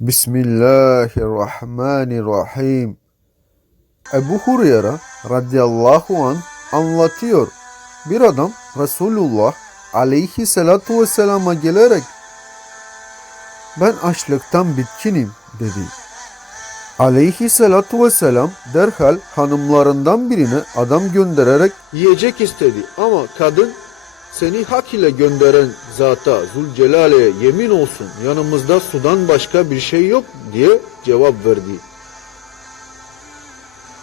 Bismillahirrahmanirrahim. Ebu Hureyre radıyallahu an anlatıyor. Bir adam Resulullah aleyhissalatu vesselama gelerek ben açlıktan bitkinim dedi. Aleyhissalatu vesselam derhal hanımlarından birine adam göndererek yiyecek istedi ama kadın seni hak ile gönderen zata Zülcelal'e yemin olsun yanımızda sudan başka bir şey yok diye cevap verdi.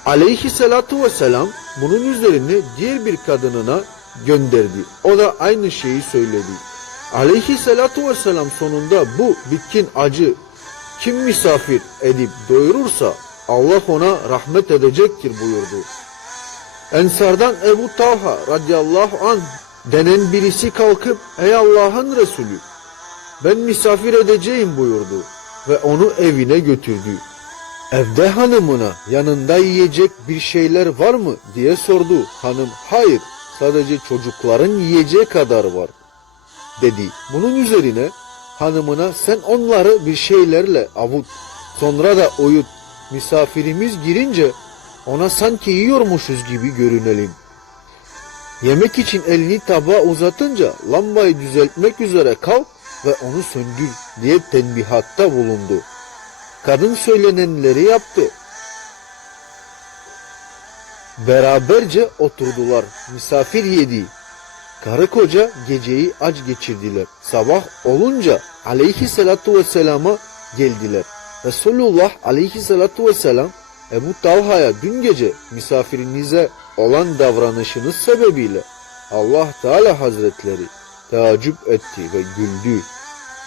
Aleyhissalatu vesselam bunun üzerine diğer bir kadınına gönderdi. O da aynı şeyi söyledi. Aleyhissalatu vesselam sonunda bu bitkin acı kim misafir edip doyurursa Allah ona rahmet edecektir buyurdu. Ensardan Ebu Talha radıyallahu anh denen birisi kalkıp ey Allah'ın Resulü ben misafir edeceğim buyurdu ve onu evine götürdü. Evde hanımına yanında yiyecek bir şeyler var mı diye sordu. Hanım hayır sadece çocukların yiyeceği kadar var dedi. Bunun üzerine hanımına sen onları bir şeylerle avut sonra da uyut misafirimiz girince ona sanki yiyormuşuz gibi görünelim. Yemek için elini tabağa uzatınca lambayı düzeltmek üzere kalk ve onu söndür diye tenbihatta bulundu. Kadın söylenenleri yaptı. Beraberce oturdular. Misafir yedi. Karı koca geceyi aç geçirdiler. Sabah olunca aleyhissalatu vesselama geldiler. Resulullah aleyhissalatu vesselam Ebu Talha'ya dün gece misafirinize olan davranışınız sebebiyle Allah Teala Hazretleri teaccüp etti ve güldü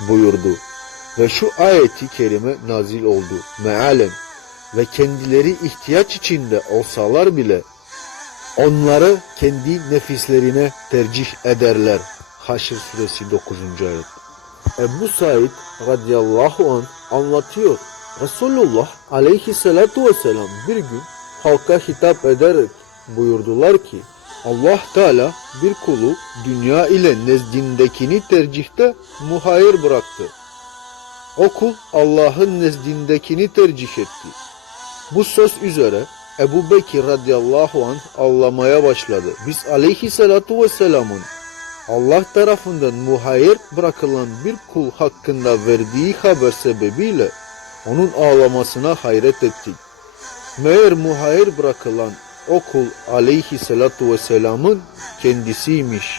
buyurdu. Ve şu ayeti kerime nazil oldu. Mealen ve kendileri ihtiyaç içinde olsalar bile onları kendi nefislerine tercih ederler. Haşr suresi 9. ayet. Ebu Said radıyallahu an anlatıyor. Resulullah aleyhissalatu vesselam bir gün halka hitap ederek buyurdular ki Allah Teala bir kulu dünya ile nezdindekini tercihte muhayir bıraktı. O kul Allah'ın nezdindekini tercih etti. Bu söz üzere Ebu Bekir radıyallahu anh ağlamaya başladı. Biz aleyhissalatu vesselamın Allah tarafından muhayir bırakılan bir kul hakkında verdiği haber sebebiyle onun ağlamasına hayret ettik. Meğer muhayir bırakılan o kul aleyhissalatu vesselamın kendisiymiş.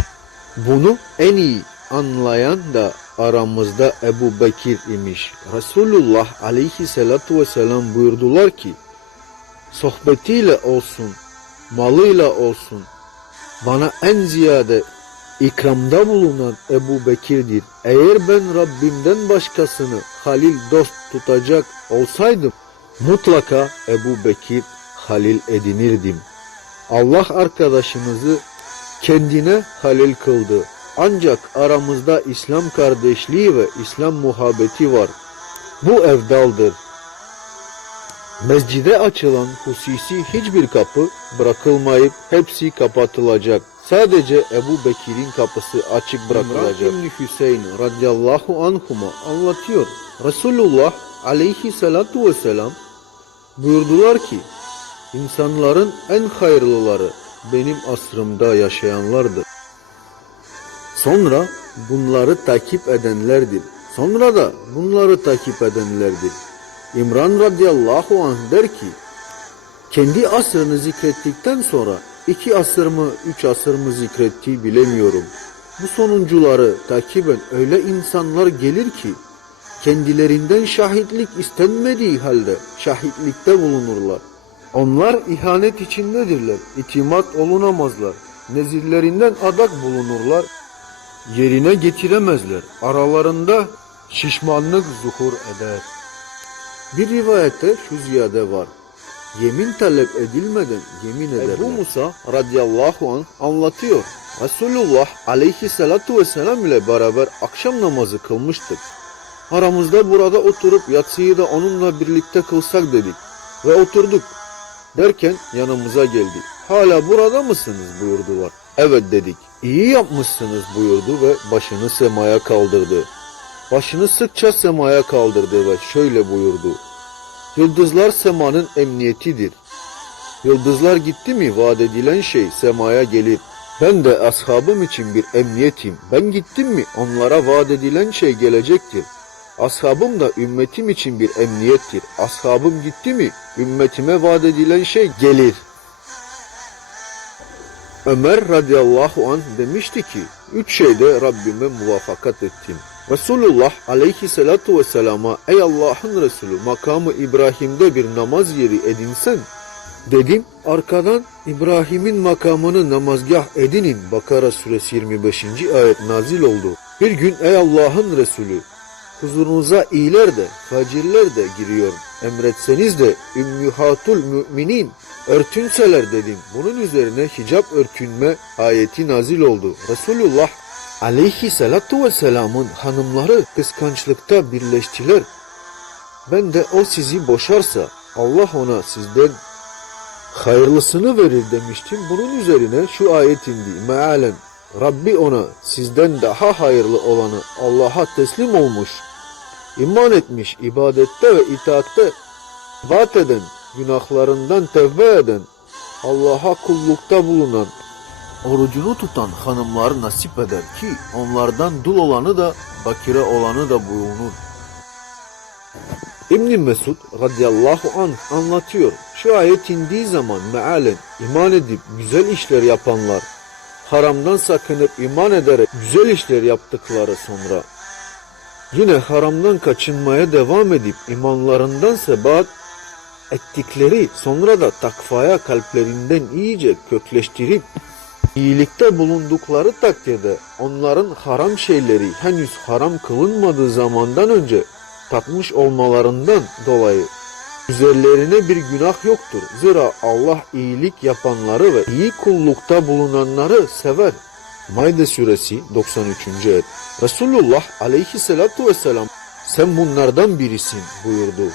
Bunu en iyi anlayan da aramızda Ebu Bekir imiş. Resulullah aleyhissalatu vesselam buyurdular ki, sohbetiyle olsun, malıyla olsun, bana en ziyade ikramda bulunan Ebu Bekir'dir. Eğer ben Rabbimden başkasını halil dost tutacak olsaydım, mutlaka Ebu Bekir halil edinirdim. Allah arkadaşımızı kendine halil kıldı. Ancak aramızda İslam kardeşliği ve İslam muhabbeti var. Bu evdaldır. Mescide açılan hususi hiçbir kapı bırakılmayıp hepsi kapatılacak. Sadece Ebu Bekir'in kapısı açık bırakılacak. İmran Hüseyin radıyallahu anhuma anlatıyor. Resulullah aleyhissalatu vesselam buyurdular ki insanların en hayırlıları benim asrımda yaşayanlardır. Sonra bunları takip edenlerdir. Sonra da bunları takip edenlerdir. İmran radıyallahu anh der ki, kendi asrını zikrettikten sonra iki asır mı, üç asır mı zikrettiği bilemiyorum. Bu sonuncuları takiben öyle insanlar gelir ki, kendilerinden şahitlik istenmediği halde şahitlikte bulunurlar. Onlar ihanet içindedirler, itimat olunamazlar. Nezirlerinden adak bulunurlar, yerine getiremezler. Aralarında şişmanlık zuhur eder. Bir rivayette şu ziyade var. Yemin talep edilmeden yemin ederler. Ebu Musa radıyallahu anh anlatıyor. Resulullah aleyhissalatu vesselam ile beraber akşam namazı kılmıştık. Aramızda burada oturup yatsıyı da onunla birlikte kılsak dedik. Ve oturduk. Derken yanımıza geldi. Hala burada mısınız buyurdular. Evet dedik. İyi yapmışsınız buyurdu ve başını semaya kaldırdı. Başını sıkça semaya kaldırdı ve şöyle buyurdu. Yıldızlar semanın emniyetidir. Yıldızlar gitti mi vaat edilen şey semaya gelir. Ben de ashabım için bir emniyetim. Ben gittim mi onlara vaat edilen şey gelecektir. Ashabım da ümmetim için bir emniyettir. Ashabım gitti mi ümmetime vaat edilen şey gelir. Ömer radıyallahu anh demişti ki, üç şeyde Rabbime muvaffakat ettim. Resulullah aleyhissalatu vesselama ey Allah'ın Resulü makamı İbrahim'de bir namaz yeri edinsen, dedim arkadan İbrahim'in makamını namazgah edinin Bakara suresi 25. ayet nazil oldu. Bir gün ey Allah'ın Resulü huzurunuza iyiler de facirler de giriyor. Emretseniz de ümmühatul müminin örtünseler dedim. Bunun üzerine hicap örtünme ayeti nazil oldu. Resulullah aleyhissalatu vesselamın hanımları kıskançlıkta birleştiler. Ben de o sizi boşarsa Allah ona sizden hayırlısını verir demiştim. Bunun üzerine şu ayet indi. Mealen Rabbi ona sizden daha hayırlı olanı Allah'a teslim olmuş, iman etmiş, ibadette ve itaatte vaat eden, günahlarından tevbe eden, Allah'a kullukta bulunan, orucunu tutan hanımlar nasip eder ki onlardan dul olanı da bakire olanı da bulunur. İbn Mesud radıyallahu anh anlatıyor. Şu ayet indiği zaman mealen iman edip güzel işler yapanlar, haramdan sakınıp iman ederek güzel işler yaptıkları sonra yine haramdan kaçınmaya devam edip imanlarından sebat ettikleri sonra da takvaya kalplerinden iyice kökleştirip iyilikte bulundukları takdirde onların haram şeyleri henüz haram kılınmadığı zamandan önce tatmış olmalarından dolayı üzerlerine bir günah yoktur. Zira Allah iyilik yapanları ve iyi kullukta bulunanları sever. Maide suresi 93. ayet. Resulullah aleyhissalatu vesselam sen bunlardan birisin buyurdu.